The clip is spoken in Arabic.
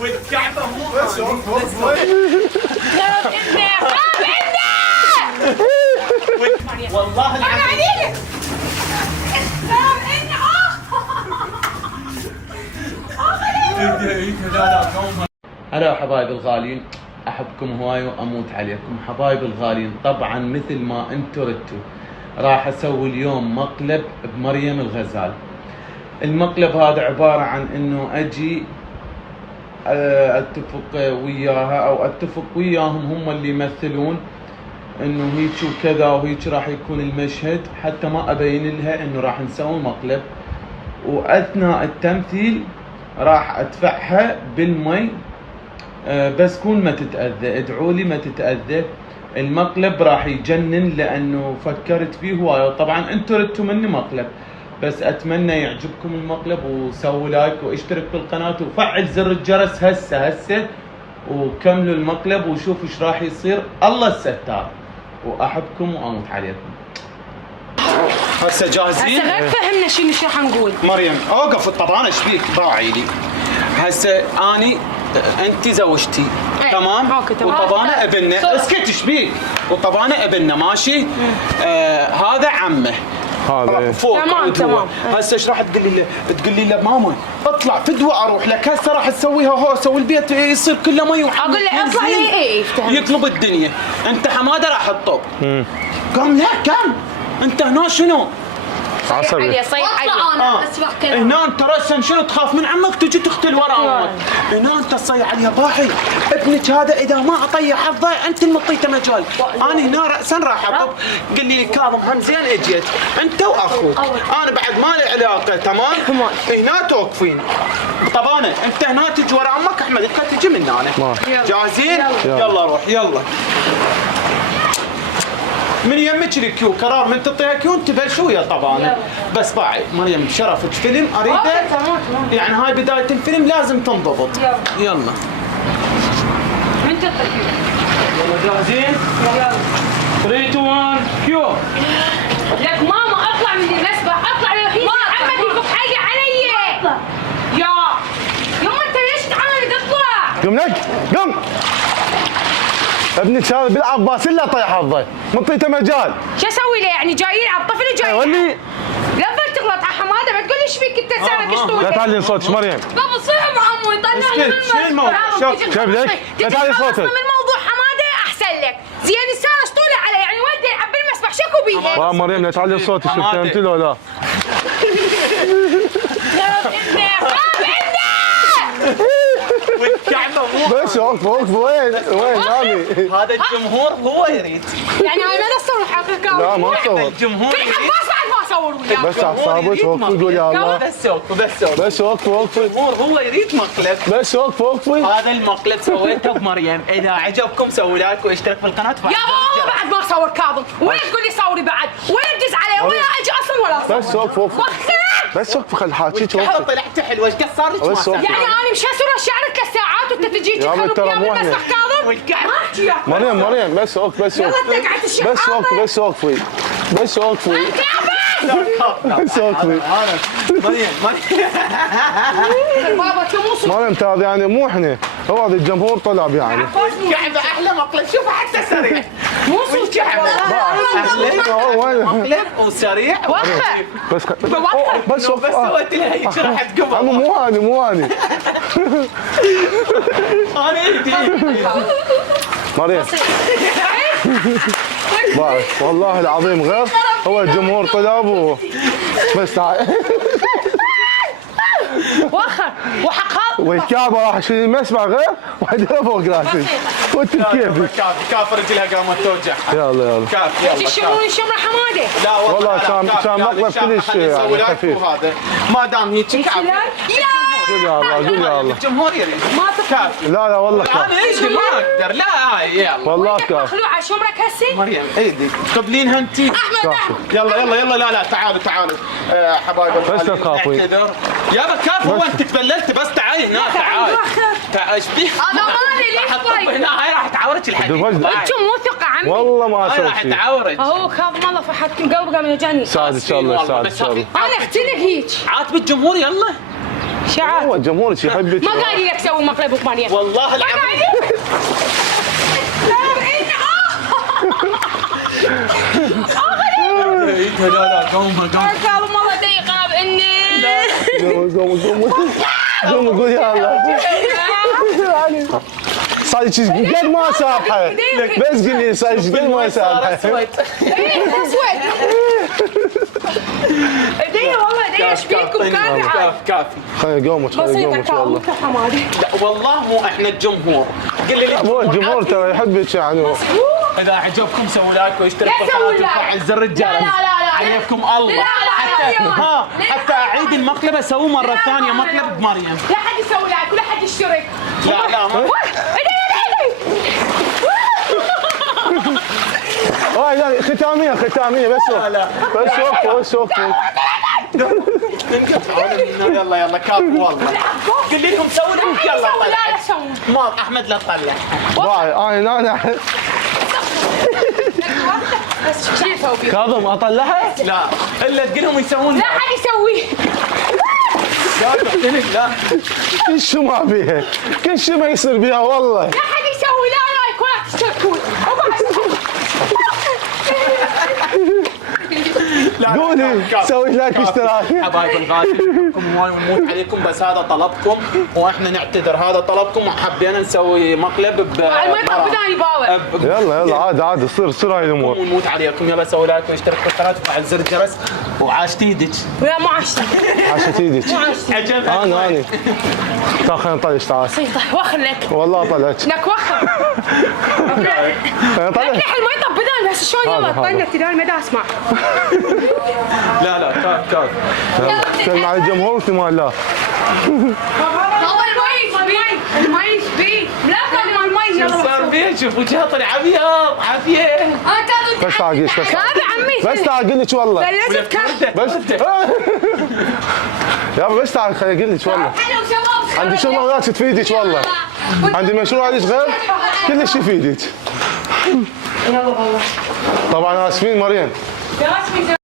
والكعبة مو بس والله العظيم هلا حبايبي الغاليين، احبكم هواي واموت عليكم حبايبي الغاليين. طبعا مثل ما انتم ردتوا راح اسوي اليوم مقلب بمريم الغزال. المقلب هذا عبارة عن انه اجي اتفق وياها او اتفق وياهم هم اللي يمثلون انه هيك وكذا وهيك راح يكون المشهد، حتى ما ابين لها انه راح نسوي مقلب، واثناء التمثيل راح ادفعها بالمي بس كون ما تتاذى. ادعوا لي ما تتاذى. المقلب راح يجنن لانه فكرت فيه هواي، طبعا انتم ردتوا مني مقلب، بس اتمنى يعجبكم المقلب وسووا لايك واشترك بالقناه وفعل زر الجرس هسه وكملوا المقلب وشوفوا ايش راح يصير. الله الستار، واحبكم واموت عليكم. هسه جاهزين؟ هسه غير فهمنا شو راح نقول. مريم اوقف الطبانه، ايش بيك؟ راعي لي. هسه اني انت زوجتي تمام؟ اوكي تمام. وطبانه ابننا، اسكت ايش بيك؟ وطبانه ابننا ماشي؟ هذا عمه هذا فوق. تمام. هسه ايش راح تقولي له؟ تقولي له ماما اطلع فدوه اروح لك. هسه راح تسويها هوسه والبيت يصير كله مي اقول له اطلع لي يطلب الدنيا. انت حماده راح تطب. قام لا قام انت هنا شنو؟ عصبي. صيح علي اسمع كلام. هنا انت راسا شنو تخاف من عمك تجي تقتل ورا امك. هنا انت تصيح عليها باحي. ابنك هذا اذا ما اعطيه حظه انت المطيته مجال. انا هنا راسا راح اطب. قل لي كاظم هم زين اجيت انت واخوك. انا بعد ما لي علاقه تمام؟ هنا توقفين. طبانه انت هنا تجي ورا امك، احمد انت تجي من هنا. جاهزين؟ يلا روح يلا. من يمك الكيو قرار من تعطيها كيو تبلشوا ويا طبعا. بس باعي مريم شرفت فيلم اريده يعني هاي بدايه الفيلم لازم تنضبط. يلا من تعطي كيو؟ يلا جاهزين؟ يلا 3 2 1 كيو. لك ماما اطلع من المسبح، اطلع يا اخي محمد يفك حقي علي. يا يما انت ليش تعاند؟ اطلع. قم لك قم. ابنك هذا بيلعب باس الا طيح حظه، منطيته مجال. شو اسوي له يعني؟ جاي يلعب طفل جاي. ولي لا تغلط على حماده، ما تقول لي ايش فيك انت لسانك ايش طول. لا تعلي صوتك مريم. قبل صيح مع عمو يطلعني من شو الموضوع؟ شوف لك لا تعلي صوتك. من الموضوع حماده احسن لك. زين لسانه ايش طوله علي يعني؟ ودي العب بالمسبح شكو بيها. مريم لا تعلي صوتك. شفت فهمتي لو لا؟ والكعبة مو بس وقف وين نامي؟ هذا الجمهور هو يريد. يعني انا ما اصور حقك. لا ما اصور. الجمهور في الحباس بعد ما اصور وياك. بس اعصابك وقفي قول يا الله. بس وقف بس وقفي. الجمهور هو يريد مقلب. بس وقفي. هذا المقلب سويته بمريم. اذا عجبكم سووا لايك واشترك في القناه. يا بابا بعد ما اصور كاظم ولا تقول لي صوري بعد ولا تدز عليه ولا اجي اصلا ولا اصور. بس وقف بس وقف خل حاكيك وقف. طلعت حلوه ايش قصر لك؟ بس وقف. يعني انا مش هسوي شعرك 3 ساعات وانت تجي يا عمي ترى مو احنا. مريم بس وقف بس وقف. يلا تقعد الشيخ. بس وقف بس وقفي. بس وقفي. بس وقفي. مريم بابا تموس. مريم هذا يعني مو احنا، هو هذا الجمهور طلب يعني. الكعبه احلى مقلب. شوف حتى سريع. مو الكعبه مقلب وسريع. بس بس وقف. بس سويت لها هيك رحت قبل. عمو مو اني انا ايدي. مريم بارك والله العظيم غير، هو الجمهور طلب بس وخر وحق هذا والكعبه راح اشيل المسمع غير وحدها فوق راسي وانت كيفك. كاف رجلها قامت توجع. يلا كاف يلا. تشمون الشمره حماده. لا والله كان مقلب كلش يعني خفيف. ما دام هيك كعب. قول يا الله قول يا الله. الجمهور يريد. ما كافي. لا لا والله كافي. انا ايش ما اقدر. لا يلا والله وانت كافي. مخلوع على شمرك هسه؟ مريم ايدي تقبلينها انت؟ احمد احمد يلا يلا يلا لا تعالوا حبايب بس تخافي. يابا كافي. هو انت تبللت بس تعالي هنا تعالي. ايش بيه؟ انا مالي ليش حطب طيب؟ هنا هاي راح تعورك الحديد. دمج. انتم مو ثقة عمي. والله ما هاي اسوي راح شيء. تعورك. اهو خاف والله فحتكم قلبي قام يوجعني. سعد ان شاء الله سعد ان شاء الله. انا اختنق هيك. عاتب الجمهور يلا. شعار. هو جمهورك يحبك. ما قايل لك سوي مقلب ابو مريم. والله العظيم. لا لا قوم كاظم والله دقيقة باني. قوم قول يا الله. صار قد ما سامحه. بس قل لي صار قد ما سامحه. اسود. ايدي والله ايدي ايش فيكم كافي عاد. كافي. خليني قومك خليني بسيطة قومك كاظم والله. متفهم هذه. لا والله مو احنا الجمهور. قل لي مو الجمهور ترى يحبك يعني. اذا عجبكم سووا لايك واشتركوا لا بالقناه سووا لايك. وفعل زر الجرس. لا لا لا لا. عليكم الله. لا لا لا حتى يا ها لا. حتى اعيد المقلب اسوي مره ثانيه مقلب بمريم. لا حد يسوي لايك ولا حد يشترك. لا لا ما لا ختاميه بس لا. بس وقفوا. يلا يلا كافي والله. قل لهم سووا لايك يلا سوي لا طلع. لا سوي. ما احمد لا تطلع. باي انا بس شو يسوي فيه؟ كاظم اطلعها. لا الا تقول لهم يسوون لا حد يسوي. لا كل شيء ما بيها كل شيء ما يصير بيها والله. لا حد يسوي لا لايك ولا تشتركون. قولي سوي لايك اشتراك. حبايب الغالي نحبكم هواي ونموت عليكم بس هذا طلبكم واحنا نعتذر هذا طلبكم وحبينا نسوي مقلب ما يطلع بداني باور. يلا عادي صير هاي الامور. ونموت عليكم. يلا سوي لايك واشترك بالقناه وفعل زر الجرس وعاشت ايدك. لا مو عشتي. عشان ايدك. مو عشتي. عجبك انا تعال خلينا نطلش تعال. بسيطة وخر لك. والله طلعت. لك وخر. خلينا نطلع. لك الحين ما يطب بداني بس شلون يلا هذا. طلعت تداني ما دا اسمع. لا كاف كلمة على الجمهور ثمان لا. والله المي بيه لا كلم المي يلا. صار بيه شوف وجهها طلع ابيض عافيه. بس تعال قلت بس. هذا عمي. بس تعال قل لك والله. بلشت كف. بس يابا بس تعال خليني اقول لك والله. حلو شباب. عندي شغله وياك تفيدك والله. عندي مشروع عليك غير كل شيء يفيدك. يلا والله. طبعا اسفين مريم. جاسمي